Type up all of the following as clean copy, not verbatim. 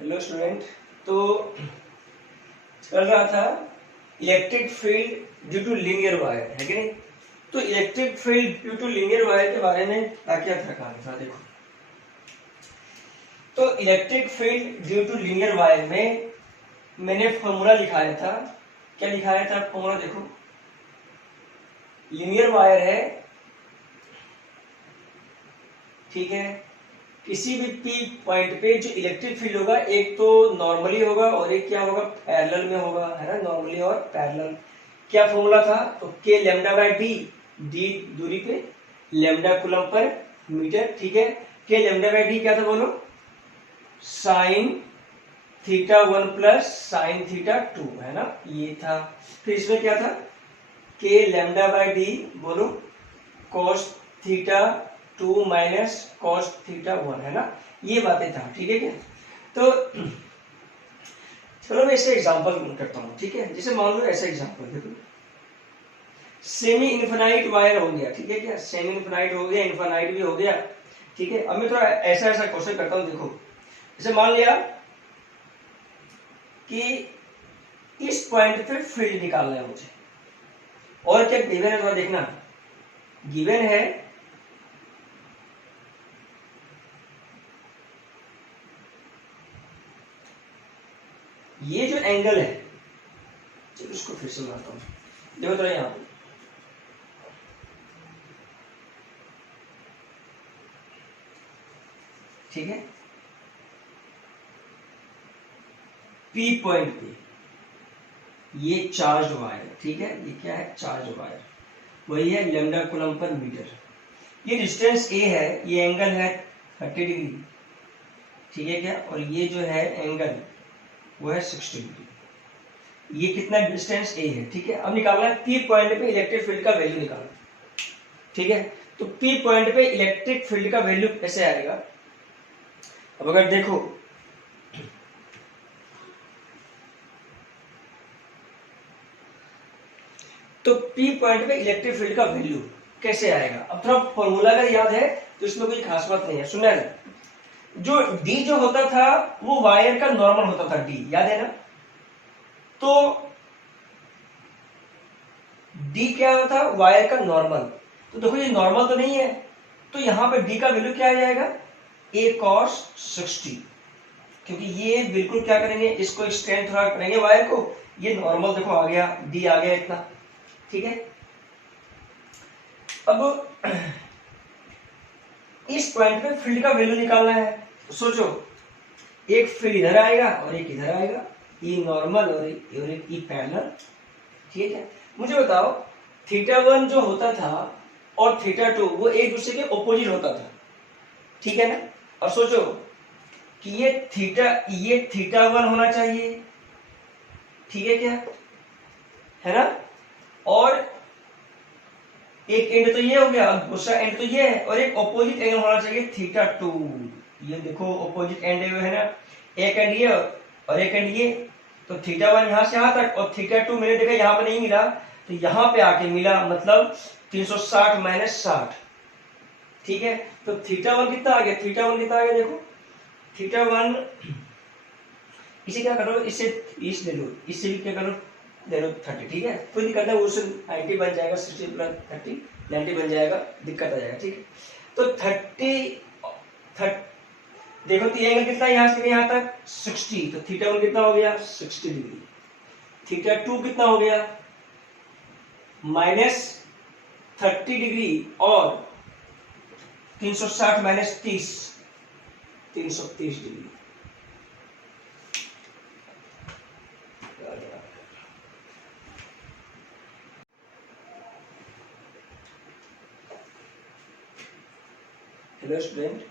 Hello student. तो चल रहा था electric field due to linear wire, है कि नहीं। तो electric field due to linear wire के बारे में क्या था कहा था, देखो। तो electric field due to linear wire में मैंने फॉर्मूला लिखाया था। क्या लिखाया था फॉर्मूला, देखो। लीनियर वायर है, ठीक है। किसी भी पी पॉइंट पे जो इलेक्ट्रिक फील्ड होगा, एक तो नॉर्मली होगा और एक क्या होगा, पैरेलल में होगा, है ना। नॉर्मली और पैरेलल। क्या फॉर्मूला था, तो के लैम्डा बाय डी, डी दूरी पे, लैम्डा कूलम पर मीटर, ठीक है। के लैम्डा बाय डी क्या था बोलो, sign theta 1 plus sine theta 2, है ना, ये था। फिर इसमें क्या था, के लैम्डा बाय डी बोलो cos theta 2 minus cos theta 1, है ना। ये बातें था, ठीक है क्या। तो चलो मैं इससे एग्जांपल करता हूं, ठीक है। जैसे मान लो ऐसा एग्जांपल देखो, सेमी इनफिनाइट वायर हो गया, ठीक है क्या। सेमी इनफिनाइट हो गया, इनफिनाइट भी हो गया, ठीक है। अब मैं थोड़ा ऐसा ऐसा क्वेश्चन करता हूं, देखो। जैसे मान लिया कि इस पॉइंट पे फील्ड निकालना है मुझे, और क्या गिवन है थोड़ा देखना। गिवन है ये जो एंगल है, चलो इसको फिर से बनाता हूं, देखो थोड़ा यहां पे, ठीक है। पी पॉइंट पे ये चार्ज वायर, ठीक है। ये क्या है, चार्ज वायर, वही है लैम्डा कूलम पर मीटर। ये डिस्टेंस ए है, ये एंगल है 30 डिग्री, ठीक है क्या। और ये जो है एंगल वो है 60 डिग्री। ये कितना डिस्टेंस ए है, ठीक है। अब निकालना है पी पॉइंट पे इलेक्ट्रिक फील्ड का वैल्यू निकालना, ठीक है। तो पी पॉइंट पे इलेक्ट्रिक फील्ड का वैल्यू कैसे आएगा। अब अगर देखो, तो पी पॉइंट पे इलेक्ट्रिक फील्ड का वैल्यू कैसे आएगा। अब थोड़ा फॉर्मूला अगर याद है तो इसमें कोई खास बात नहीं है, सुनना है। जो डी जो होता था वो वायर का नॉर्मल होता था, डी याद है ना। तो डी क्या होता था, वायर का नॉर्मल। तो देखो ये नॉर्मल तो नहीं है, तो यहां पे डी का वैल्यू क्या आ जाएगा, ए कॉस 60, क्योंकि ये बिल्कुल क्या करेंगे, इसको एक्सटेंड थोड़ा करेंगे वायर को। ये नॉर्मल देखो आ गया, डी आ गया इतना, ठीक है। अब इस पॉइंट पे फील्ड का वैल्यू निकालना है, तो सोचो एक फील्ड इधर आएगा और एक इधर आएगा, ई नॉर्मल और एक ई पैरेलल, ठीक है। मुझे बताओ थीटा 1 जो होता था और थीटा 2 वो एक दूसरे के ऑपोजिट होता था, ठीक है ना। और सोचो कि ये थीटा 1 होना चाहिए, ठीक है क्या, है ना। और एक एंड तो ये हो गया, दूसरा एंड तो ये है, और एक ऑपोजिट एंगल होना चाहिए थीटा 2। ये देखो ऑपोजिट एंड है ना, एक एंड ये और एक एंड ये। तो थीटा 1 यहां से यहां तक, और थीटा 2 मैंने देखा यहां पर नहीं मिला, तो यहां पे आके मिला, मतलब 360 माइनस 60, ठीक है। तो थीटा 1 कितना आ गया, थीटा 1 कितना आ गया, देखो थीटा 1, इसे क्या करो, इसे इस ले लो, इससे भी क्या करो, ले लो 30, ठीक है। कोई दिक्कत नहीं, उससे 90 बन जाएगा, 60 प्लस 30 90 बन जाएगा, दिक्कत आ जाएगा, ठीक है। तो 30 देखो तो एंगल कितना यहां से यहां तक 60, तो थीटा 1 कितना हो गया 60 डिग्री। थीटा 2 कितना हो गया माइनस 30 डिग्री, और 360 माइनस 30 330 डिग्री। Hello student.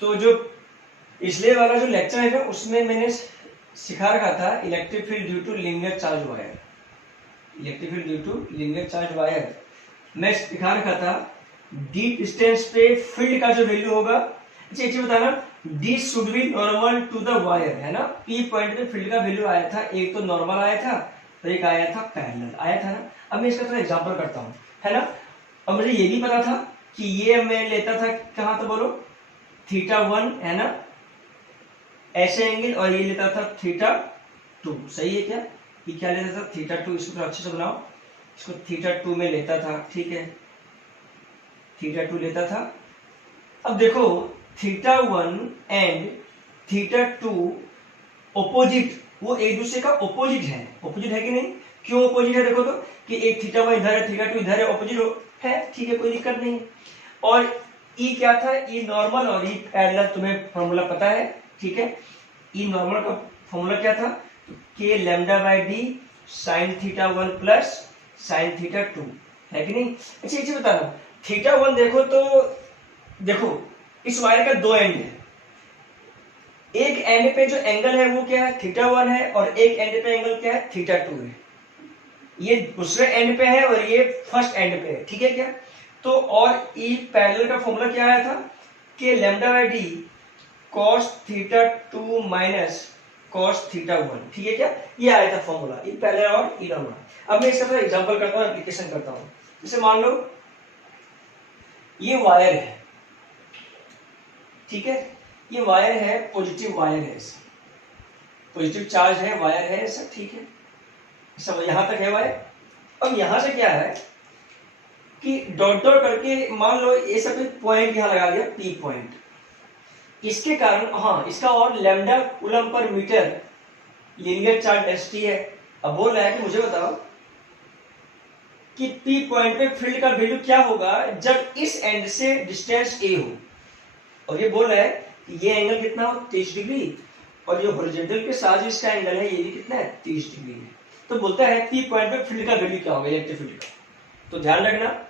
तो जो पिछले वाला जो लेक्चर है ना, उसमें मैंने सिखा रखा था electric field due to linear charge wire. Electric field due to linear charge wire मैं सिखा रखा था, डी डिस्टेंस पे फील्ड का जो वैल्यू होगा। अच्छा एक चीज बताना, d should be normal to the wire, है ना। पी पॉइंट पे फील्ड का वैल्यू आया था, एक तो नॉर्मल आया था और एक आया था पैरेलल आया था ना। अब मैं इसका थोड़ा एग्जांपल करता हूं, है ना। और मुझे ये भी पता था कि ये मैं लेता था कहां, तो बोलो थीटा 1 है ना ऐसे एंगल, और ये लेता था थीटा 2, सही है क्या? ये क्या लेता था? थीटा 2। इसको थोड़ा अच्छे से बनाओ, इसको थीटा 2 में लेता था, ठीक है, थीटा 2 लेता था। अब देखो थीटा 1 एंड थीटा 2 ऑपोजिट, वो एक दूसरे का ऑपोजिट है कि नहीं? क्यों ऑपोजिट है देखो तो, कि एक थीटा 1 इधर है, थीटा 2 इधर है, ऑपोजिट है, ठीक है, कोई दिक्कत नहीं। और ई क्या था? ई नॉर्मल और ई पैरेलल, तुम्हें फॉर्मूला पता है, ठीक है। ई नॉर्मल का फॉर्मूला क्या था? तो के lambda by D sign theta 1 plus sine theta 2, है कि नहीं? अच्छा ये बता रहा हूं, थीटा 1 देखो तो देखो इस वायर का दो एंड है, एक एंड पे जो एंगल है वो क्या है? थीटा 1 है, और एक एंड पे एंगल क्या है? थीटा 2 है। ये दूसरे एंड पे है और ये फर्स्ट एंड पे है, ठीक है क्या? तो और ई पैरेलल का फॉर्मूला क्या आया था? कि lambda by D cos theta 2 minus cos theta 1, ठीक है क्या? ये आया था फॉर्मूला, ई पैरेलल और ई नॉर्मल। अब मैं इसका थोड़ा एग्जांपल करता हूं, एप्लीकेशन करता हूं। जैसे मान लो ये वायर है, ठीक है, ये वायर है, पॉजिटिव वायर है, पॉजिटिव चार्ज है, वायर है सब, ठीक है, सब यहां तक है वायर। अब यहां से क्या है कि डॉट डॉट करके मान लो ये सब पॉइंट यहां लगा दिया, पी पॉइंट, इसके कारण हाँ इसका और lambda coulomb per metre linear charge density है। अब बोल रहा है कि मुझे बताओ कि पी पॉइंट पे फील्ड का वैल्यू क्या होगा जब इस एंड से डिस्टेंस ए हो, और ये बोल रहा है कि ये एंगल कितना हो? 30 डिग्री, और जो हॉरिजॉन्टल के साथ जो इसका एंगल है ये भी कितना है? 30 डिग्री है। तो बोलता है पी पॉइंट पे फील्ड का वैल्यू क्या होगा, इलेक्ट्रिक फील्ड का। तो ध्यान रखना,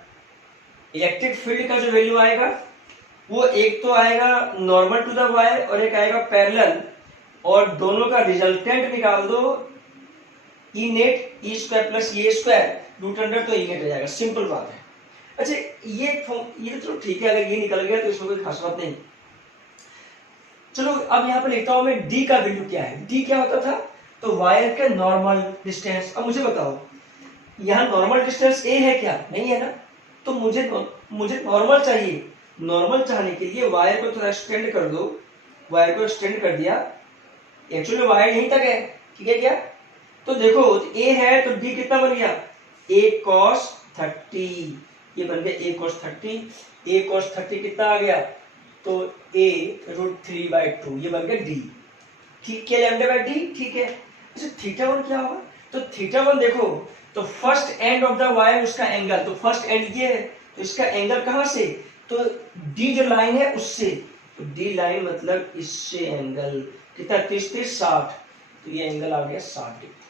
इलेक्ट्रिक फील्ड का जो वैल्यू आएगा वो एक तो आएगा नॉर्मल टू द वायर और एक आएगा पैरेलल, और दोनों का रिजल्टेंट निकाल दो, E net E square plus ए स्क्वायर रूट अंडर, तो ई नेट आ जाएगा, सिंपल बात है। अच्छा ये तो ठीक है, अगर ये निकल गया तो इसमें कोई खास बात नहीं। चलो अब यहाँ पर लिखता हूं मैं डी का वैल्यू क्या है। डी क्या होता था? तो वायर का नॉर्मल डिस्टेंस। अब मुझे बताओ यहाँ नॉर्मल डिस्टेंस ए है क्या? नहीं है ना, तो मुझे नॉर्मल चाहिए। नॉर्मल चाहने के लिए वायर को थोड़ा एक्सटेंड कर दो, वायर को एक्सटेंड कर दिया, एक्चुअली वायर यहीं तक है, ठीक है क्या? तो देखो ए है तो डी कितना बन गया? ए cos 30, ये बन गया ए cos 30। ए cos 30 कितना आ गया? तो a √3/2, ये बन गया डी, ठीक है, लैम्डा बाय डी, ठीक है। अच्छा थीटा 1 क्या होगा? तो थीटा 1 देखो तो first end of the wire उसका एंगल, तो फर्स्ट एंड ये है, तो इसका एंगल कहां से? तो डी जो लाइन है उससे, तो डी लाइन मतलब इससे एंगल कितना? 30 30 60, तो ये एंगल आ गया 60 डिग्री।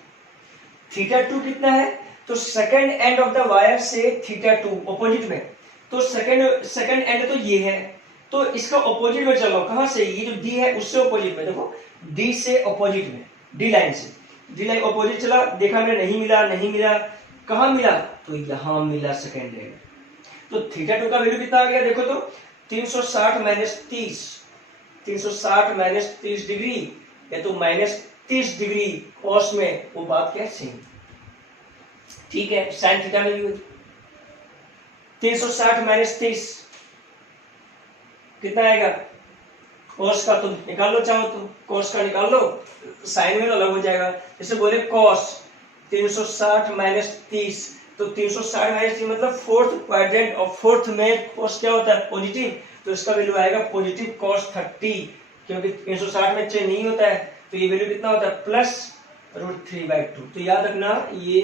थीटा 2 कितना है? तो second end of the wire से थीटा 2 ऑपोजिट में, तो सेकंड एंड तो ये है, तो इसका ऑपोजिट में चलो, कहां से? ये जो डी है उससे ऑपोजिट में, देखो डी से ऑपोजिट में, डी लाइन से, डी लाइन ऑपोजिट चला, देखा मैंने नहीं मिला, कहां मिला? तो यहां मिला सेकंड एंड। तो थीटा 2 का वैल्यू कितना आ गया? देखो तो 360 माइनस 30, 360 माइनस 30 डिग्री, या तो माइनस 30 डिग्री कॉस में, वो बात क्या सेम, ठीक है। साइन थीटा में भी 360 माइनस 30 कितना आएगा? कॉस का तो निकाल लो, चाहो तो कॉस का निकाल लो, साइन में अलग हो जाएगा। जैसे बोले कॉस 360 माइनस 30, तो 360 माइनस 30 मतलब फोर्थ क्वाड्रेंट, और फोर्थ में कॉस क्या होता है? पॉजिटिव, तो इसका वैल्यू आएगा पॉजिटिव cos 30, क्योंकि 360 में चेंज नहीं होता है, तो ये वैल्यू कितना होता है? प्लस √3/2। तो याद रखना ये,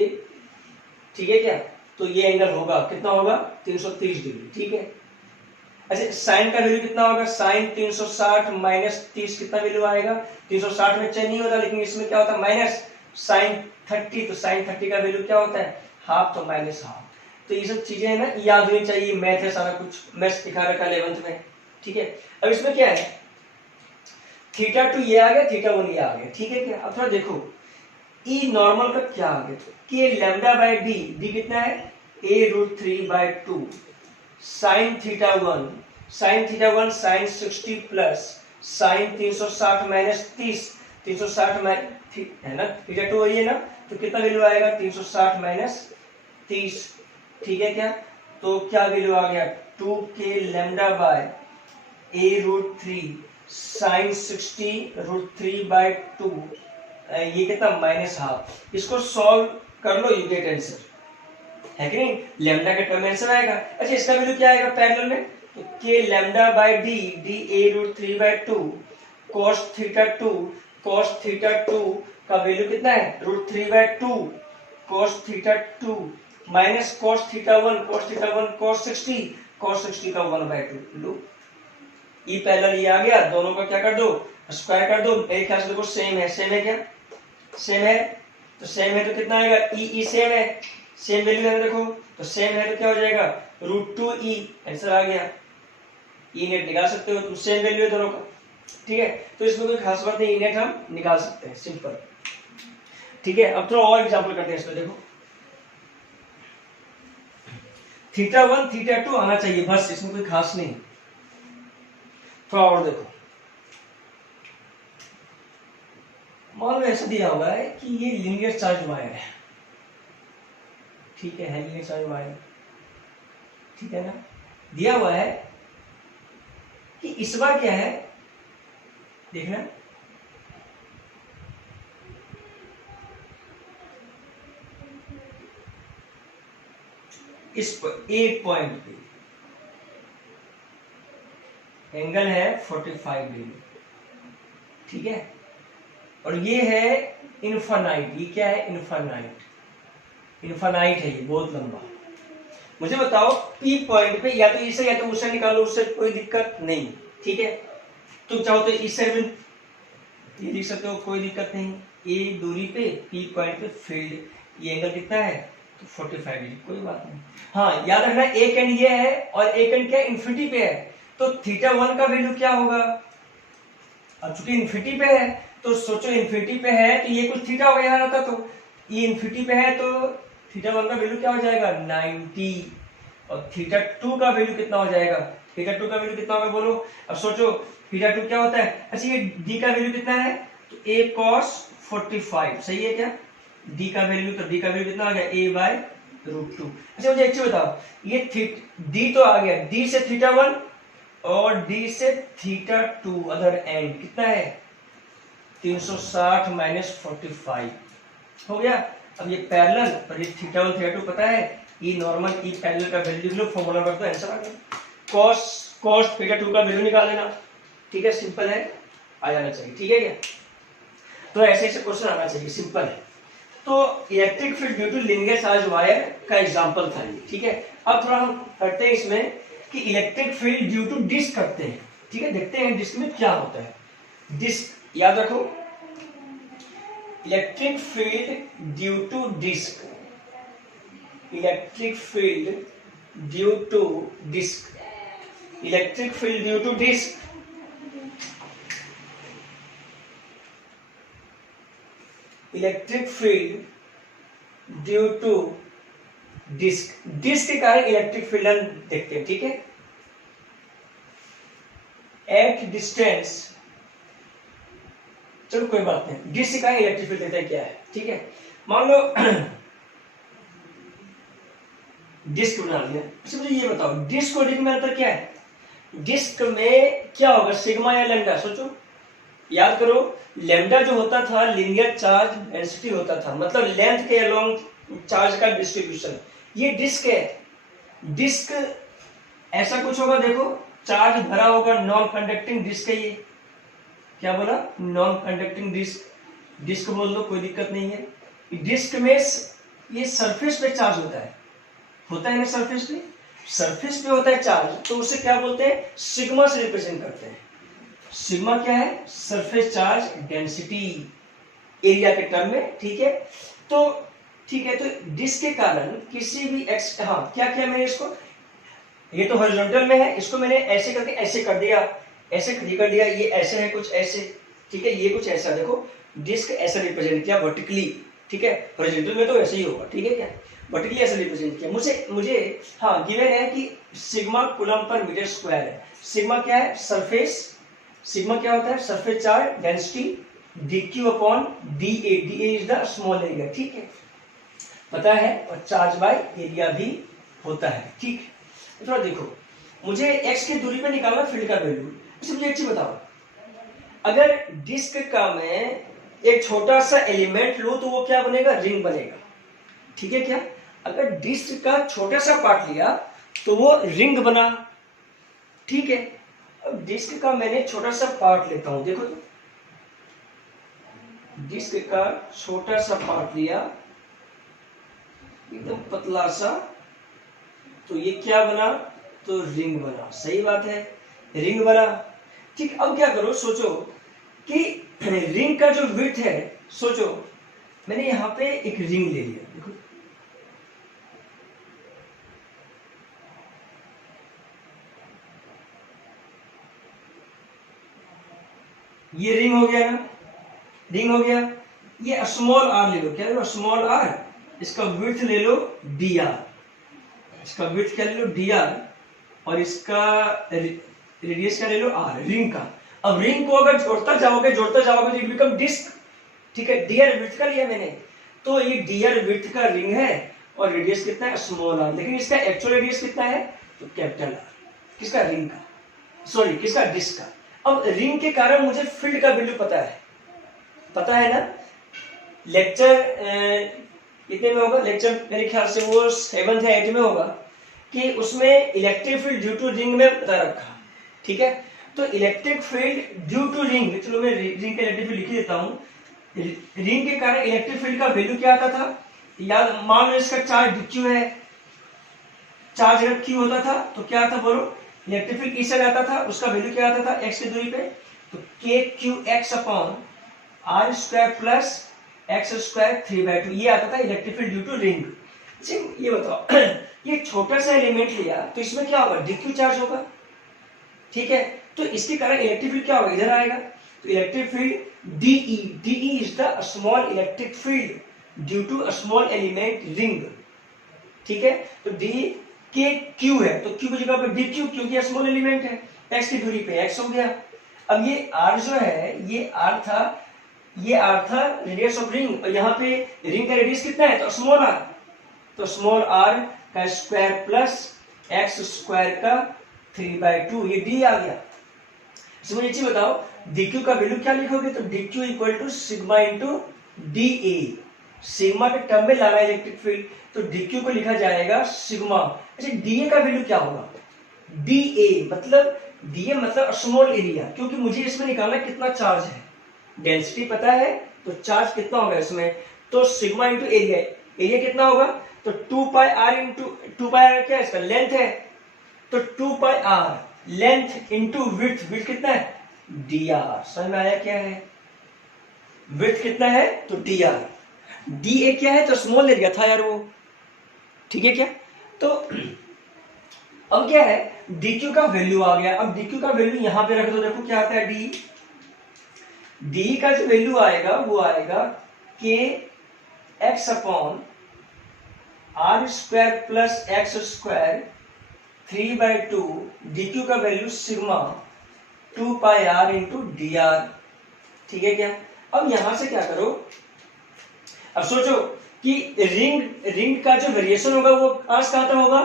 ठीक है क्या? तो ये एंगल होगा कितना होगा? 330 डिग्री, ठीक है। अच्छा साइन का वैल्यू कितना होगा? साइन 360 माइनस 30 कितना वैल्यू आएगा? 360 में चेंज नहीं होता, लेकिन इसमें क्या होता है? माइनस साइन 30, तो साइन 30 का वैल्यू क्या होता है? हाफ, तो माइनस हाफ। तो ये सब चीजें है ना याद होनी चाहिए, मैथ है सारा कुछ, मैथ्स दिखा रखा 11th में, ठीक है। अब इसमें क्या है? थीटा 2 ये आ गया, थीटा 1 ये आ गया, ठीक है क्या? अब थोड़ा देखो ई नॉर्मल का क्या आ गया? कि लैम्डा बाय डी, डी कितना है? a√3/2 sine theta 1, sine theta 1 sine 60 plus sine 360 minus 30, 360 है ना, थीटा 2 वही है ना, तो कितना वैल्यू आएगा? 360 माइनस 30, ठीक है क्या? तो क्या वैल्यू आ गया? 2 के लैम्डा बाय a√3 sin 60√3/2 ये कितना -12। इसको सॉल्व कर लो, यू गेट आंसर, है कि नहीं? लैम्डा का टर्म आंसर आएगा। अच्छा इसका वैल्यू क्या आएगा पैरेलल में, तो k λ/d d a√3/2 cos θ2 का वैल्यू कितना है √3/2 cos θ2 माइनस cos θ1 cos 60 का 1/2 लो, ई पैरेलल ये आ गया, दोनों का क्या कर दो स्क्वायर कर दो। मेरे ख्याल से देखो सेम है क्या, सेम है तो कितना आएगा ई सेम है, सेम वैल्यू है देखो, तो सेम है तो क्या हो जाएगा √2e, आंसर आ गया। ई नेट निकाल सकते हो तुम, सेम वैल्यू है दोनों का, ठीक है? तो इसमें कोई खास बात नहीं, ई नेट हम निकाल सकते हैं, सिंपल, ठीक है? अब थोड़ा और एग्जांपल करते हैं इसमें। देखो θ1 θ2 आना चाहिए बस, इसमें कोई खास नहीं। थोड़ा और देखो, मान लो ऐसा दिया हुआ है कि ये लीनियर चार्ज वायर है, ठीक है लीनियर चार्ज वायर, ठीक है ना? दिया हुआ है कि इस बार क्या है, देखना इस एक पॉइंट पे एंगल है 45 डिग्री, ठीक है? और ये है इनफाइनाइट, ये क्या है इनफाइनाइट है, ये बहुत लंबा। मुझे बताओ P पॉइंट पे या तो इसे या तो उससे निकालो, उससे कोई दिक्कत नहीं, ठीक है? तुम चाहो तो इससे भी ये लिख सकते हो, कोई दिक्कत नहीं। ए दूरी पे P पॉइंट पे फील्ड, ये एंगल कितना है तो 45 डिग्री, कोई बात नहीं। हाँ याद रखना एक एंड ये है और एक एंड क्या इन्फिनिटी पे है, तो θ1 का वैल्यू क्या होगा, अब चूंकि इन्फिनिटी पे है तो सोचो इन्फिनिटी पे है तो ये कुछ थीटा होगा, यहाँ होता तो ये इन्फिनिटी पे है तो θ1 का वैल्यू क्या हो जाएगा 90, और θ2 का वैल्यू कितना हो जाएगा, θ2 का वैल्यू कितना होगा बोलो। अब सोचो θ2 क्या होता है, अच्छा ये d का वैल्यू कितना है तो a cos 45, सही है क्या? d का वैल्यू, तो d का वैल्यू कितना आ गया a/√2। अच्छा मुझे एक चीज बताओ, ये d तो आ गया, d से θ1 और d से θ2 अदर एंड कितना है 360 माइनस 45 हो गया। अब ये पैरेलल और ये θ1 θ2 पता है, ई नॉर्मल ई पैरेलल का वैल्यू लिख लो, फॉर्मूला कर दो, आंसर आ गया। cos θ2 का वैल्यू निकाल लेना, ठीक है? सिंपल है, आ जाना चाहिए, ठीक है क्या? तो ऐसे क्वेश्चन आना चाहिए, सिंपल है। तो electric field due to linear charge wire का एग्जांपल था ये, ठीक है? अब थोड़ा हम करते हैं इसमें कि electric field due to disc करते हैं, ठीक है? देखते हैं डिस्क में क्या होता है। डिस्क याद रखो, electric field due to disc, electric field due to disc, electric field due to disc, electric field due to disc, disc के कारण इलेक्ट्रिक फील्ड हम देखते हैं, ठीक है? एट डिस्टेंस, चलो कोई बात नहीं, डिस्क के कारण इलेक्ट्रिक फील्ड देखते हैं क्या है, ठीक है? मान लो डिस्क बना लिया। अच्छा मुझे ये बताओ डिस्क और डिस्क में अंतर क्या है? डिस्क में क्या होगा, सिग्मा या लैम्डा? सोचो, याद करो, लैम्डा जो होता था लीनियर चार्ज डेंसिटी होता था, मतलब लेंथ के अलोंग चार्ज का डिस्ट्रीब्यूशन। ये डिस्क है, डिस्क ऐसा कुछ होगा, देखो चार्ज भरा होगा, नॉन कंडक्टिंग डिस्क है ये, क्या बोला नॉन कंडक्टिंग डिस्क, डिस्क बोल दो कोई दिक्कत नहीं है। डिस्क में ये सरफेस पे चार्ज होता है ना, सरफेस पे होता है चार्ज, तो उसे क्या बोलते हैं सिग्मा से रिप्रेजेंट करते हैं। सिग्मा क्या है, सरफेस चार्ज डेंसिटी एरिया के टर्म में, ठीक है? तो ठीक है, तो डिस्क के कारण किसी भी एक्स, हाँ क्या किया मैंने इसको, ये तो हॉरिजॉन्टल में है, इसको मैंने ऐसे करके ऐसे कर दिया, ऐसे कर दिया, ये ऐसे है कुछ ऐसे, ठीक है? ये कुछ ऐसा, देखो डिस्क ऐसा रिप्रेजेंट किया वर्टिकली, ठीक है? हॉरिजॉन्टल में तो ऐसे ही होगा, ठीक है क्या? वर्टिकली ऐसे रिप्रेजेंट किया। मुझे हाँ गिवन है कि sigma coulomb per metre square है। सिग्मा क्या है, सरफेस, सिग्मा क्या होता है surface charge density dq upon dA, dA is the small area, ठीक है? पता है, और चार्ज बाय एरिया भी होता है, ठीक है? थोड़ा देखो मुझे x की दूरी पे निकालना फील्ड का वैल्यू। अच्छा मुझे एक चीज बताओ, अगर डिस्क का मैं एक छोटा सा एलिमेंट लूं तो वो क्या बनेगा, रिंग बनेगा, ठीक है क्या। अगर डिस्क का छोटा सा पार्ट लिया तो वो रिंग बना, ठीक है। अब डिस्क का मैंने छोटा सा पार्ट लेता हूं, देखो तो डिस्क का छोटा सा पार्ट लिया एकदम पतला सा, तो ये क्या बना, तो रिंग बना, सही बात है, रिंग बना, ठीक। अब क्या करो, सोचो कि रिंग का जो विड्थ है, सोचो मैंने यहां पे एक रिंग ले लिया, देखो ये रिंग हो गया ना, रिंग हो गया। ये स्मॉल आर ले लो, क्या ले लो, स्मॉल आर, इसका विड्थ ले लो डी आर, इसका विड्थ क्या ले लो डी आर, और इसका रेडियस क्या ले लो आर, रिंग का। अब रिंग को अगर जोड़ता जाओगे तो इट बिकम डिस्क, ठीक है। डीआर विड्थ का लिया मैंने, तो ये डीआर विड्थ का रिंग है और रेडियस कितना है, स्मॉल आर, लेकिन इसका एक्चुअल रेडियस कितना है, तो कैपिटल आर, किसका, रिंग का, सॉरी किसका, डिस्क का। अब रिंग के कारण मुझे फील्ड का वैल्यू पता है ना। लेक्चर कितने में होगा, लेक्चर मेरे ख्याल से वो 7th या 8th में होगा, कि उसमें electric field due to ring में बता रखा, ठीक है। तो electric field due to ring, चलो मैं रिंग का इलेक्ट्रिक फील्ड लिख देता हूं। रिंग के कारण इलेक्ट्रिक फील्ड का वैल्यू क्या आता था, याद, मान लो इसका चार्ज डिक्यू है, चार्ज अगर क्यू होता था तो क्या था, बोलो, इलेक्ट्रिक फील्ड इस साइड आता था, उसका वैल्यू क्या आता था, एक्स की दूरी पे, तो k q x upon r square plus x square 3/2, ये आता था electric field due to ring. ये बताओ ये छोटा सा एलिमेंट लिया तो इसमें क्या होगा, डिक्यू चार्ज होगा, ठीक है। तो इसके कारण इलेक्ट्रिक फील्ड क्या होगा, इधर आएगा, तो electric field d E is the small electric field due to small element ring, ठीक है। तो डी के क्यू है, तो क्यू की जगह पे डी क्यू, क्योंकि स्मॉल एलिमेंट है, एक्स की दूरी पे एक्स हो गया। अब ये आर जो है, ये आर था रेडियस ऑफ रिंग, और यहाँ पे रिंग का रेडियस कितना है, तो स्मॉल आर, तो स्मॉल आर का स्क्वायर प्लस एक्स स्क्वायर का 3/2, ये डी आ गया। तो मुझे चीज बताओ, dq का वैल्यू क्या लिखोगे, तो dq equal to sigma into d a, sigma के टर्म में लाना इलेक्ट्रिक फील्ड, तो dq को लिखा जाएगा सिग्मा। अच्छा da का वैल्यू क्या होगा, da मतलब स्मॉल एरिया, क्योंकि मुझे इसमें निकालना कितना चार्ज है, डेंसिटी पता है, तो चार्ज कितना होगा इसमें, तो सिग्मा इंटू एरिया, एरिया कितना होगा, तो 2πr क्या है, इसका लेंथ है, तो 2πr length into width, width कितना है, dr, समझ में आया क्या है, विड्थ कितना है, तो dr, da क्या है, तो स्मॉल एरिया था यार वो, ठीक है क्या। तो अब क्या है, dq का वैल्यू आ गया, अब dq का वैल्यू यहां पे रख दो, देखो क्या आता है, d का जो वैल्यू आएगा वो आएगा k x upon r square plus x square 3/2, dq का value sigma 2πr into dr, ठीक है क्या। अब यहां से क्या करो, अब सोचो कि रिंग का जो वेरिएशन होगा वो कहां से कहां तक होगा,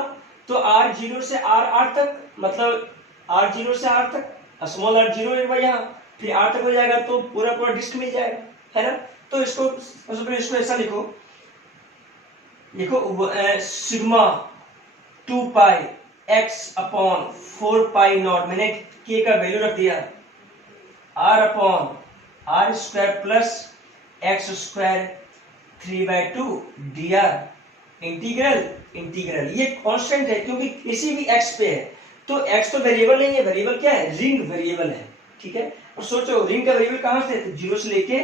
तो r0 से r तक, मतलब r0 से r तक, स्मॉल r0 एक बार यहाँ, फिर r तक हो जाएगा, तो पूरा डिस्क मिल जाएगा, है ना। तो इसको ऐसा लिखो सिग्मा 2πx अपॉन 4π0, मैंने k का वैल्यू रख दिया, r upon r square plus x square 3/2 dr, integral ये कांस्टेंट है क्योंकि किसी भी x पे है, तो x तो वेरिएबल नहीं है, वेरिएबल क्या है, रिंग वेरिएबल है, ठीक है। और सोचो रिंग का वेरिएबल कहां से, तो 0 से लेके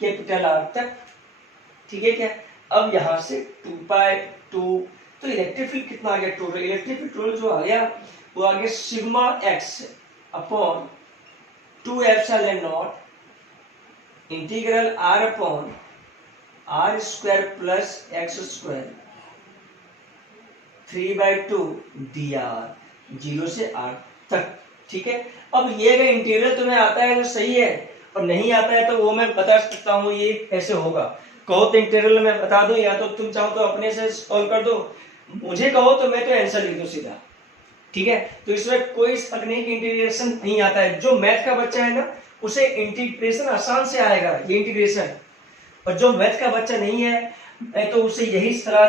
कैपिटल R तक, ठीक है क्या। अब यहां से 2π2, तो इलेक्ट्रिक फील्ड कितना आ गया, टोटल इलेक्ट्रिक फील्ड टोटल जो आ गया वो आ गया sigma x upon 2 epsilon naught integral r upon r square plus x square 3/2 dr 0 से r तक, ठीक है। अब ये अगर इंटीग्रल तुम्हें आता है तो सही है, और नहीं आता है तो वो मैं बता सकता हूँ ये कैसे होगा। कहो तो इंटीग्रल मैं बता दूं, या तो तुम चाहो तो अपने से सॉल्व कर दो, मुझे कहो तो मैं तो आंसर लिख दूं सीधा, ठीक है, तो इसमें कोई शक नहीं कि इंटीग्रेशन नहीं आता है। जो मैथ का बच्चा है ना उसे इंटीग्रेशन आसान से आएगा, ये इंटीग्रेशन। और जो मैथ का बच्चा नहीं है मैं तो उसे यही सलाह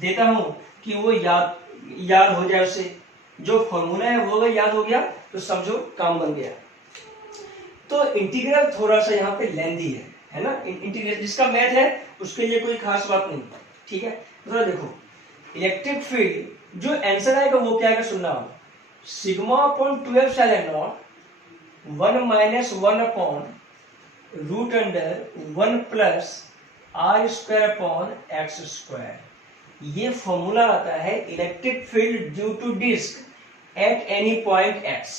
देता हूं कि वो याद हो जाए, उसे जो फॉर्मूला है वो अगर याद हो गया तो समझो काम बन गया। तो इंटीग्रल थोड़ा सा यहाँ पे लेंदी है ना। इंटीग्रल जिसका मैथ है उसके लिए कोई खास बात नहीं, ठीक है। तो देखो इलेक्ट्रिक फील्ड जो आंसर आएगा वो क्या आएगा सुनना, sigma upon 2 epsilon naught 1 minus 1 upon root under 1 plus r square upon x square. ये फॉर्मूला आता है electric field due to disc at any point x.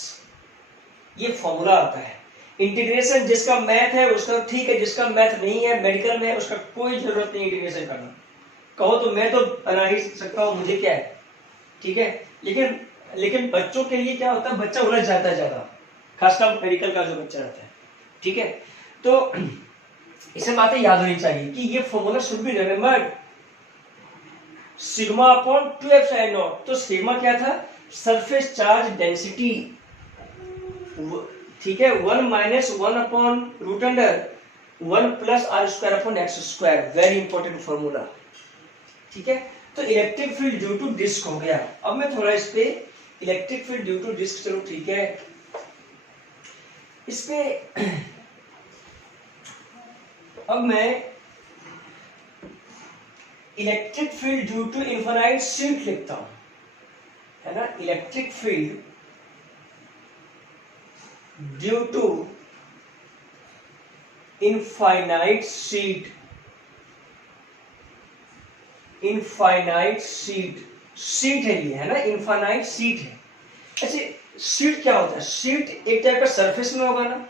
ये फॉर्मूला आता है। इंटीग्रेशन जिसका मैथ है उसका ठीक है, जिसका मैथ नहीं है मेडिकल में उसका कोई जरूरत नहीं इंटीग्रेशन करना। कहो तो मैं तो बना ही सकता हूं, मुझे क्या है, ठीक है। लेकिन बच्चों के लिए क्या होता है, बच्चा उलझ जाता है ज्यादा, खासकर मेडिकल का जो बच्चा रहता है, ठीक है। तो इसे बातें याद होनी चाहिए कि ये formula should be remembered, sigma upon 2 epsilon naught. तो सिग्मा क्या था, सरफेस चार्ज डेंसिटी, ठीक है। 1 minus 1 upon root under 1 plus r square upon x square, very important formula, ठीक है। तो electric field due to disc हो गया। अब मैं थोड़ा इस पे electric field due to disc, चलो ठीक है, इस पे अब मैं electric field due to infinite sheet लिखता हूं, है ना। Electric field due to infinite sheet, infinite sheet है ये, है ना, इनफाइनाइट शीट है। ऐसे शीट क्या होता है, शीट एक टाइप का सरफेस में होगा ना,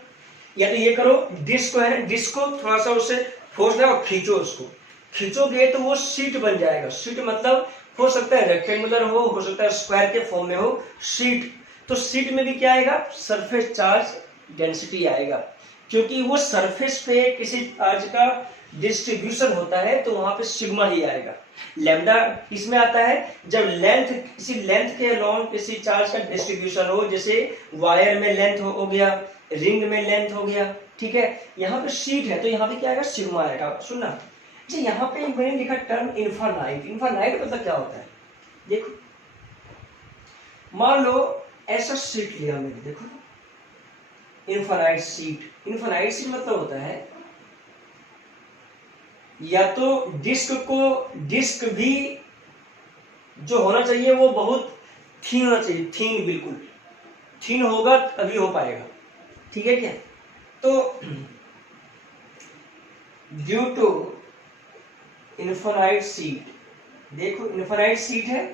या तो ये करो डिस्क को है ना, डिस्क को थोड़ा सा उससे फोर्स लगाओ, खींचो, उसको खींचोगे तो वो शीट बन जाएगा। शीट मतलब हो सकता है रेक्टेंगुलर हो सकता है स्क्वायर के फॉर्म में हो शीट। तो शीट में भी क्या आएगा, सरफेस चार्ज डेंसिटी आएगा, क्योंकि वो सरफेस पे किसी चार्ज का डिस्ट्रीब्यूशन होता है तो वहां पे सिग्मा ही आएगा। लैम्डा इसमें आता है जब किसी लेंथ के अलोंग किसी चार्ज का डिस्ट्रीब्यूशन हो, जैसे वायर में लेंथ हो गया, रिंग में लेंथ हो गया, ठीक है। यहाँ पे शीट है तो यहाँ पे क्या आएगा, सिग्मा आएगा। सुनना जी, यहाँ पे मैंने लिखा टर्म इनफाइनाइट। इनफाइनाइट मतलब क्या होता है, देखो मान लो ऐसा शीट लिया मैंने, देखो इनफाइनाइट शीट। इनफाइनाइट शीट मतलब होता है या तो डिस्क भी जो होना चाहिए वो बहुत थीन होना चाहिए, थीन, बिल्कुल थीन होगा तभी हो पाएगा, ठीक है क्या। तो ड्यू टू इनफाइनाइट शीट, देखो इनफाइनाइट शीट है,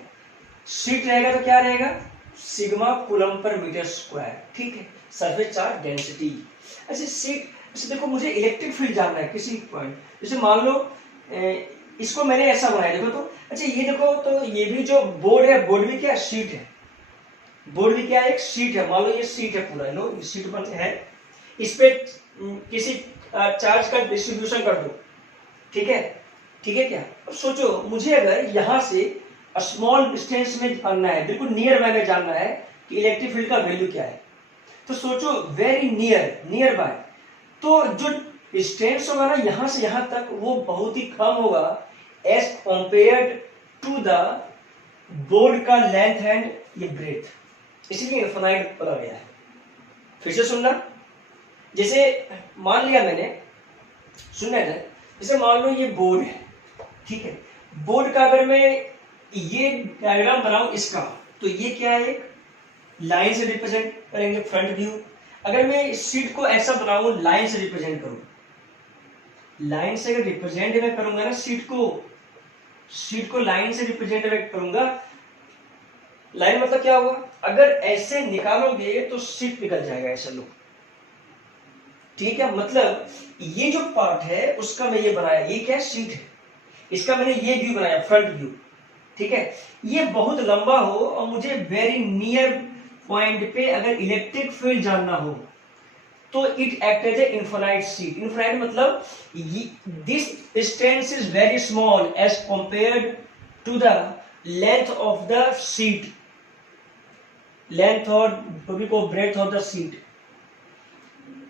शीट रहेगा तो क्या रहेगा, sigma coulomb per metre square, ठीक है, सरफेस चार्ज डेंसिटी। ऐसे शीट, ऐसे देखो मुझे इलेक्ट्रिक फील्ड जानना है किसी पॉइंट, जैसे मान लो इसको मैंने ऐसा बनाया, देखो तो अच्छा ये देखो, तो ये भी जो बोर्ड है, बोर्ड भी क्या शीट है, बोर्ड भी क्या है, एक शीट है। मान लो ये शीट है पूरा, लो शीट पर है, इस पे किसी चार्ज का डिस्ट्रीब्यूशन कर दो, ठीक है, ठीक है क्या। अब सोचो मुझे अगर यहां से स्मॉल डिस्टेंस में जानना है, बिल्कुल नियर बाय में जानना है कि इलेक्ट्रिक फील्ड का वैल्यू क्या है, तो सोचो वेरी नियर बाय, तो जो डिस्टेंस होगा ना यहां से यहां तक वो बहुत ही कम होगा as compared to the board का लेंथ एंड ये ब्रेथ, इसलिए इनफाइनाइट बोला गया है। फिर से सुनना, जैसे मान लिया मैंने, सुनना है, जैसे मान लो ये बोर्ड है, ठीक है, बोर्ड का अगर मैं ये डायग्राम बनाऊं इसका, तो ये क्या है, लाइन से रिप्रेजेंट करेंगे फ्रंट व्यू। अगर मैं इस शीट को ऐसा बनाऊं, लाइन से रिप्रेजेंट करूं, लाइन से अगर रिप्रेजेंट मैं करूंगा ना शीट को लाइन से रिप्रेजेंट करूंगा, लाइन मतलब क्या होगा, अगर ऐसे निकालोगे तो शीट निकल जाएगा, ऐसा लो, ठीक है। मतलब ये जो पार्ट है उसका मैं ये बनाया, ये क्या शीट है, इसका मैंने ये व्यू बनाया, फ्रंट व्यू, ठीक है। ये बहुत लंबा हो और मुझे वेरी नियर पॉइंट पे अगर इलेक्ट्रिक फील्ड जानना हो तो it act as a infinite sheet. Infinite मतलब this distance is very small as compared to the length of the sheet, length और ब्रेथ ऑफ द शीट।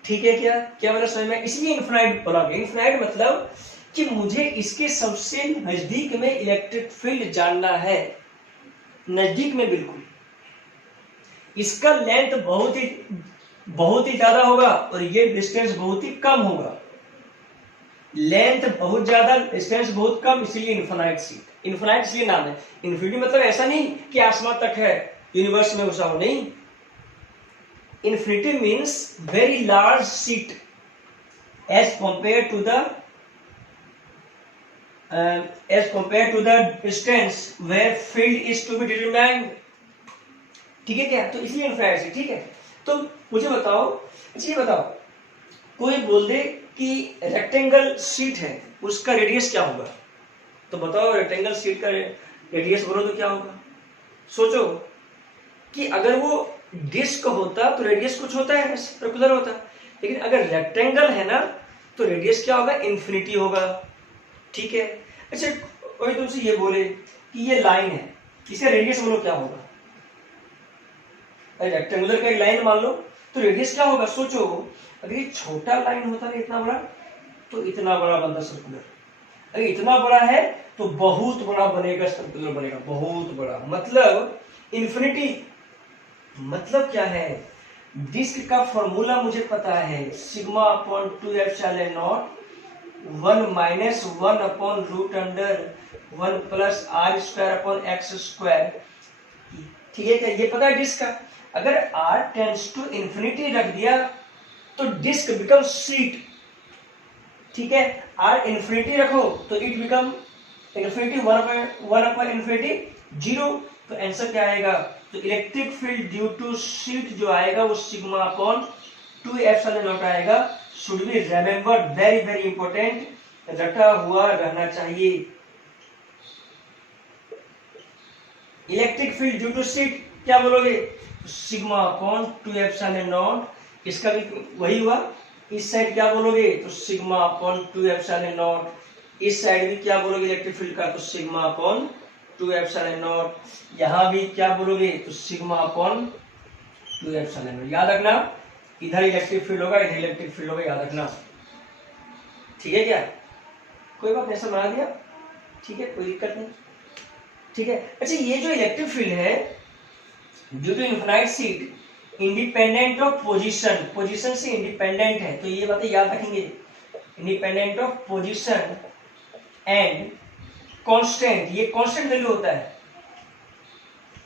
ठीक है, क्या क्या मतलब समझ में? इसलिए इन्फिनाइट बोला गया। इन्फिनाइट मतलब कि मुझे इसके सबसे नजदीक में इलेक्ट्रिक फील्ड जानना है, नजदीक में बिल्कुल। इसका लेंथ बहुत ही ज्यादा होगा और ये डिस्टेंस बहुत ही कम होगा। लेंथ बहुत ज्यादा, डिस्टेंस बहुत कम, इसीलिए इन्फिनाइट शीट। इन्फिनाइट इसलिए नाम है। इन्फिनिटी मतलब ऐसा नहीं कि आसमान तक है, यूनिवर्स में घुसा हो, नहीं। Infinity means very large sheet as compare to the distance where field is to be determined. ठीक है क्या? तो इसलिए इन्फिनाइट शीट। ठीक है, तो मुझे बताओ, ये बताओ, कोई बोल दे कि रेक्टेंगल शीट है, उसका रेडियस क्या होगा? तो बताओ, रेक्टेंगल शीट का रेडियस बोलो तो क्या होगा? सोचो कि अगर वो डिस्क होता तो रेडियस कुछ होता है, सर्कुलर होता, लेकिन अगर रेक्टेंगल है ना तो रेडियस क्या होगा? इन्फिनिटी होगा। ठीक है, अच्छा कोई तुमसे ये बोले कि ये लाइन है, इसका रेडियस बोलो क्या होगा? रेक्टेंगुलर का एक लाइन मान लो, तो रेडियस क्या होगा? सोचो, अगर ये छोटा लाइन होता ना इतना बड़ा, तो इतना बड़ा बनता सर्कुलर। अगर इतना बड़ा है तो बहुत बड़ा बनेगा, सर्कुलर बनेगा, बहुत बड़ा। मतलब इन्फिनिटी मतलब क्या है? डिस्क का फॉर्मूला मुझे पता है, sigma upon 2 epsilon naught 1 minus 1 upon root under 1 plus r square upon x square. ठीक है क्या? ये पता है डिस्क का। अगर r टेंड्स टू इंफिनिटी रख दिया तो डिस्क बिकम शीट। ठीक है, r इंफिनिटी रखो तो it become infinity 1 upon infinity 0। तो आंसर क्या आएगा? तो electric field due to sheet जो आएगा वो सिग्मा अपॉन 2 एप्सिलॉन नॉट आएगा। Should be remembered, very very important, रटा हुआ रहना चाहिए। Electric field due to sheet क्या बोलोगे? Sigma upon 2 epsilon naught. इसका भी वही हुआ। इस साइड क्या बोलोगे? तो सिग्मा अपॉन 2 एप्सिलॉन नॉट। इस साइड भी क्या बोलोगे इलेक्ट्रिक फील्ड का? तो सिग्मा अपॉन 2 एप्सिलॉन नॉट। यहां भी क्या बोलोगे? तो सिग्मा अपॉन 2 एप्सिलॉन नॉट। याद रखना, इधर इलेक्ट्रिक फील्ड होगा, इधर इलेक्ट्रिक फील्ड होगा, याद रखना। ठीक है क्या? कोई बात नहीं, ऐसा बना दिया, ठीक है, कोई दिक्कत नहीं। ठीक है, अच्छा ये जो इलेक्ट्रिक फील्ड है due to infinite sheet independent of position, position से इंडिपेंडेंट है, तो ये बातें याद रखेंगे। Independent of position and constant, ये कांस्टेंट वैल्यू होता है।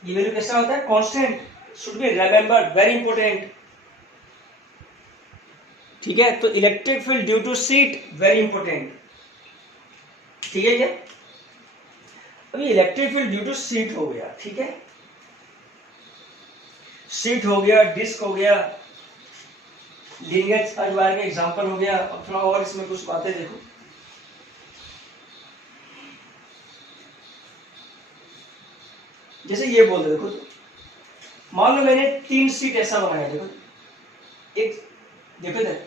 ये वैल्यू कैसा होता है? Constant. Should be remembered, very important. ठीक है, तो electric field due to sheet very important. ठीक है क्या? अभी electric field due to sheet हो गया, ठीक है, शीट हो गया, डिस्क हो गया, लीनियर अलजेब्रा का एग्जांपल हो गया। अब थोड़ा और इसमें कुछ बातें देखो। जैसे ये बोल दो, देखो मान लो मैंने 3 शीट ऐसा बनाया, देखो एक, देखो इधर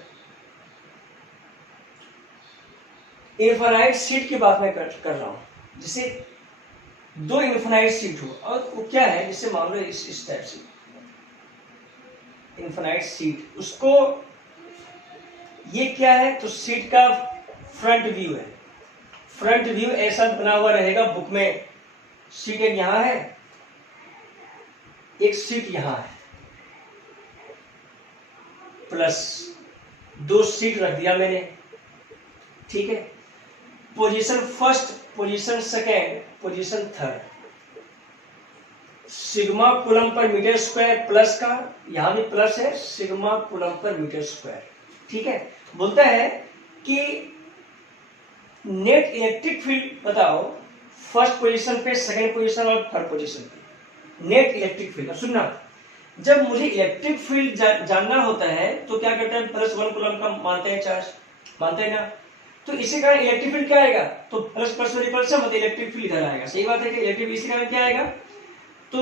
इनफाइनाइट शीट की बात मैं कर रहा हूं। जैसे 2 इनफाइनाइट शीट हो, और वो क्या है, जैसे मान लो इस टाइप से इनफाइनाइट शीट, उसको ये क्या है, तो शीट का फ्रंट व्यू है। फ्रंट व्यू ऐसा बना हुआ रहेगा बुक में। शीट एक यहां है, एक शीट यहां है, प्लस 2 शीट रख दिया मैंने। ठीक है, position first, position second, position third, sigma coulomb per metre square plus का, यहां भी प्लस है, sigma coulomb per metre square. ठीक है, बोलता है कि नेट इलेक्ट्रिक फील्ड बताओ फर्स्ट पोजीशन पे, सेकेंड पोजीशन और थर्ड पोजीशन पे, नेट इलेक्ट्रिक फील्ड। सुनना, जब मुझे इलेक्ट्रिक फील्ड जानना होता है तो क्या करते हैं, +1 कूलम का मानते हैं चार्ज, मानते हैं ना, तो इसी कारण इलेक्ट्रिक फील्ड क्या आएगा, तो प्लस प्लस रिपल्शन मतलब इलेक्ट्रिक फील्ड इधर आएगा। सही बात है कि इलेक्ट्रिक इसी कारण क्या आएगा, तो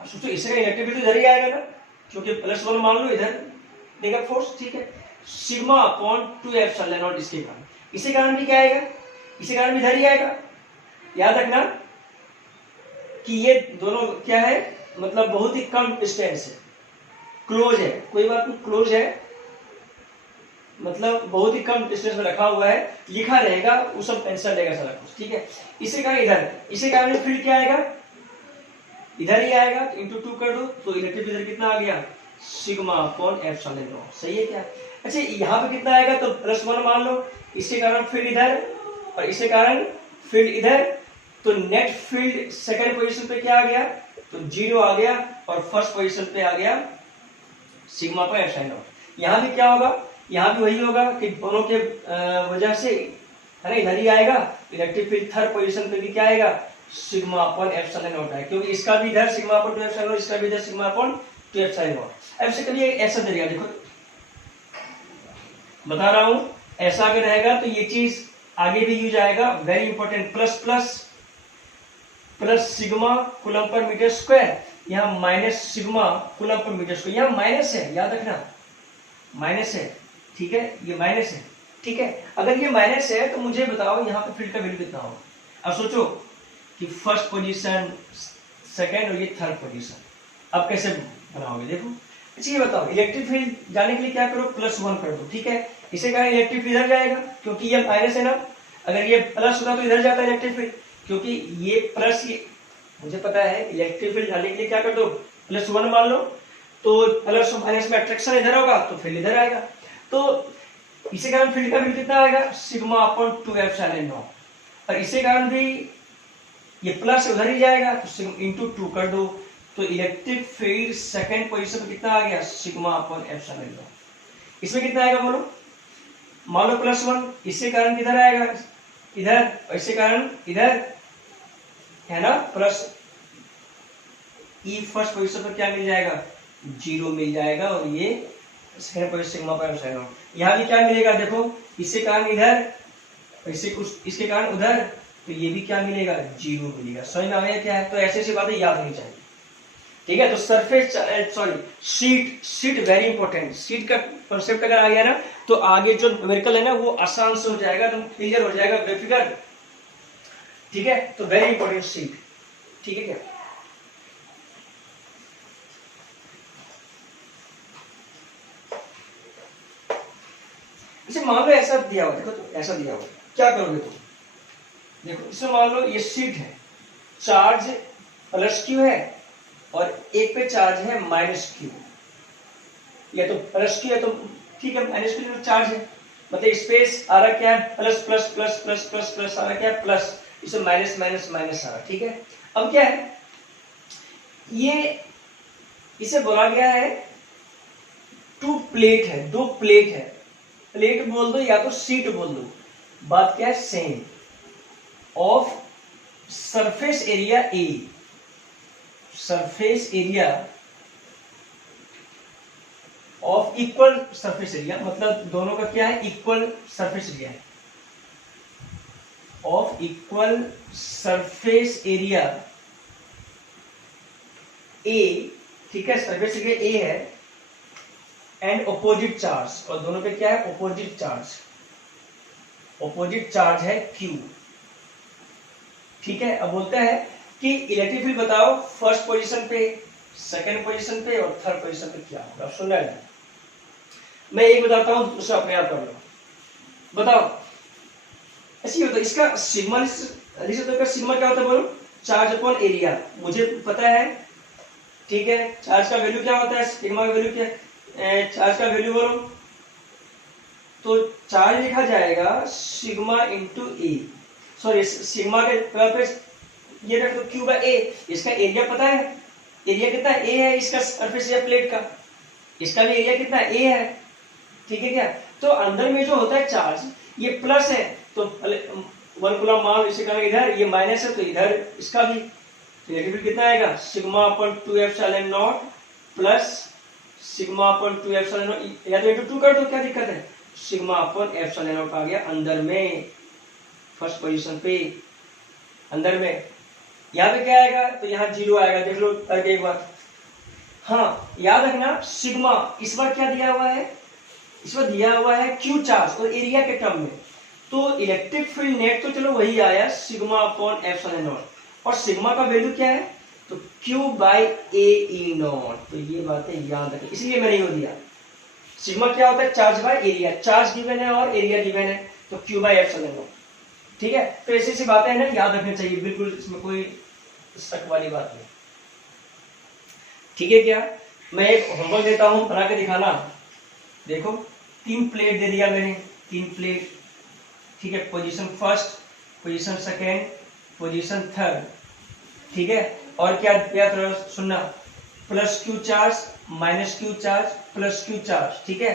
सोचो इसी कारण इलेक्ट्रिक फील्ड इधर ही आएगा ना, क्योंकि +1 मान लो इधर देगा फोर्स। ठीक है, सिग्मा अपॉन 2 एप्सिलॉन नॉट, इसके कारण, इसी कारण भी क्या आएगा, इसी कारण भी इधर ही आएगा। याद रखना कि ये दोनों क्या है, मतलब बहुत ही कम डिस्टेंस है, क्लोज है, कोई बात नहीं, क्लोज है मतलब बहुत ही कम डिस्टेंस में रखा हुआ है, लिखा रहेगा वो सब आंसर रहेगा सारा कुछ, ठीक है। इसी कारण इधर, इसी कारण फील्ड क्या आएगा, इधर ही आएगा, तो इंटू 2 कर दो तो इलेक्ट्रिक इधर कितना आ गया, सिग्मा अपॉन एप्सिलॉन नॉट, सही है क्या। अच्छा यहाँ पे कितना आएगा, तो +1 मान लो, इसके कारण फील्ड इधर और इसके कारण फील्ड इधर, तो नेट फील्ड सेकंड पोजीशन पे क्या आ गया, तो 0 आ गया, और फर्स्ट पोजीशन पे आ गया सिग्मा अपॉन एप्सिलॉन नॉट। यहाँ भी क्या होगा, यहाँ भी वही होगा कि दोनों के वजह से है ना, इधर ही आएगा, इलेक्ट्रिक फील्ड थर्ड पोजीशन पे भी क्या आएगा, सिग्मा अपॉन एप्सिलॉन नॉट है, क्योंकि इसका भी इधर सिग्मा अपॉन 2 एप्सिलॉन नॉट, इसका भी इधर सिग्मा अपॉन 2 एप्सिलॉन नॉट। अब से कभी ऐसा तरीका देखो, बता रहा हूं, ऐसा अगर रहेगा तो ये चीज आगे भी यूज आएगा, very important, plus plus plus sigma coulomb per metre square, यहाँ minus sigma coulomb per metre square, यहाँ माइनस है, याद रखना माइनस है, ठीक है, ये माइनस है, ठीक है। अगर ये माइनस है तो मुझे बताओ यहाँ पे फील्ड का वैल्यू कितना होगा। अब सोचो कि फर्स्ट पोजीशन, सेकंड और ये थर्ड पोजीशन, अब कैसे बनाओगे, देखो। अच्छा ये बताओ, इलेक्ट्रिक फील्ड जाने के लिए क्या करो, +1 कर दो, ठीक है। इसे कारण इलेक्ट्रिक फील्ड इधर जाएगा, क्योंकि ये माइनस है ना, अगर ये प्लस होता तो इधर जाता है इलेक्ट्रिक फील्ड, क्योंकि ये प्लस, ये मुझे पता है इलेक्ट्रिक फील्ड जाने के लिए क्या कर दो, +1 मान लो, तो प्लस और माइनस में अट्रैक्शन इधर होगा तो फील्ड इधर आएगा, तो इसी कारण फील्ड का वैल्यू कितना आएगा, सिग्मा अपॉन 2 एप्सिलॉन नॉट, और इसी कारण भी ये प्लस उधर ही जाएगा तो इंटू 2 कर दो, तो इलेक्ट्रिक फील्ड सेकंड पोजीशन पे कितना आ गया, सिग्मा अपॉन एप्सिलॉन नॉट। इसमें कितना आएगा बोलो, मान लो +1, इससे कारण किधर आएगा, इधर, और इससे कारण इधर है ना, प्लस ई फर्स्ट पोजीशन पर क्या मिल जाएगा, 0 मिल जाएगा, और ये second position sigma upon epsilon not. यहाँ भी क्या मिलेगा, देखो इससे कारण इधर, इसके कारण उधर, तो ये भी क्या मिलेगा, 0 मिलेगा। समझ में आ गया क्या है, तो ऐसे ऐसी बातें याद नहीं चाहिए, ठीक है। तो surface, sorry sheet very important, sheet का कॉन्सेप्ट अगर आ गया ना तो आगे जो न्यूमेरिकल है ना वो आसान से हो जाएगा, तो क्लियर हो जाएगा बेफिक्र, ठीक है। तो वेरी इंपॉर्टेंट शीट, ठीक है क्या। इसे मान लो ऐसा दिया हुआ, देखो तो ऐसा दिया हुआ, क्या करोगे तुम, देखो इसमें मान लो ये शीट है, चार्ज +q है और एक पे चार्ज है -q, या तो +q है तो ठीक है, -q तो चार्ज है, मतलब स्पेस आ रहा क्या है, plus plus plus plus plus plus आ रहा क्या है, प्लस, इसमें माइनस माइनस माइनस आ रहा, ठीक है। अब क्या है, ये इसे बोला गया है 2 प्लेट है, 2 प्लेट है, प्लेट बोल दो या तो शीट बोल दो, बात क्या है same, of surface area A, surface area of equal surface area, मतलब दोनों का क्या है, इक्वल सरफेस एरिया है, of equal surface area A, ठीक है, सरफेस एरिया ए है, एंड ऑपोजिट चार्ज, और दोनों पे क्या है, ऑपोजिट चार्ज, ऑपोजिट चार्ज है Q, ठीक है। अब बोलता है कि इलेक्ट्रिक फील्ड बताओ फर्स्ट पोजीशन पे, सेकंड पोजीशन पे और थर्ड पोजीशन पे क्या होगा, सुन रहे हैं, मैं एक बताता हूं, दूसरा अपने आप कर लो, बताओ। ऐसी होता है, इसका सिग्मा लिख, सिग्मा क्या होता है बोलो, चार्ज अपॉन एरिया, मुझे पता है, ठीक है। चार्ज का वैल्यू क्या होता है, सिग्मा का वैल्यू क्या है, चार्ज का वैल्यू बोलो, तो चार्ज लिखा जाएगा सिग्मा इंटू ए, सॉरी सिग्मा के पे ये रख दो Q बाय A, इसका एरिया पता है, एरिया कितना A है, इसका सरफेस एरिया प्लेट का, इसका भी एरिया कितना A है, ठीक है क्या। तो अंदर में जो होता है चार्ज, ये प्लस है तो 1 कूलम मान, इसी कारण इधर ये माइनस है तो इधर इसका भी, तो नेगेटिव कितना आएगा, sigma upon 2 epsilon not plus sigma upon 2 epsilon not, या तो इंटू 2 कर दो, क्या दिक्कत है, सिग्मा अपॉन एप्सिलॉन नॉट आ गया अंदर में, फर्स्ट पोजीशन पे अंदर में। यहाँ पे क्या आएगा, तो यहाँ 0 आएगा, देख लो करके एक बार। हाँ याद रखना, सिग्मा इस बार क्या दिया हुआ है, इस बार दिया हुआ है Q चार्ज और एरिया के टर्म में, तो इलेक्ट्रिक फील्ड नेट तो चलो वही आया, सिग्मा अपॉन एप्सिलॉन नॉट, और सिग्मा का वैल्यू क्या है, तो Q by A E not. तो ये बातें याद रखें, इसलिए मैंने ये दिया। सिग्मा क्या होता है? Charge by area. Charge given है और एरिया गिवन है, तो Q बाई एप्सिलॉन नॉट। ठीक है, तो ऐसी ऐसी बातें हैं ना, याद रखनी चाहिए, बिल्कुल इसमें कोई शक वाली बात नहीं। ठीक है क्या? मैं एक होमवर्क देता हूं, बना के दिखाना। देखो 3 प्लेट दे दिया मैंने, 3 प्लेट। ठीक है, position first, position second, position third. ठीक है, और क्या दिया थोड़ा सुनना, plus Q charge, minus Q charge, plus Q charge. ठीक है,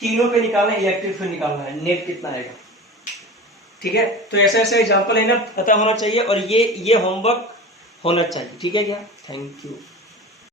तीनों पे निकालना है, इलेक्ट्रिक फील्ड निकालना है, नेट कितना आएगा। ठीक है, तो ऐसे ऐसे एग्जाम्पल है ना, पता होना चाहिए, और ये होमवर्क होना चाहिए। ठीक है क्या? Thank you.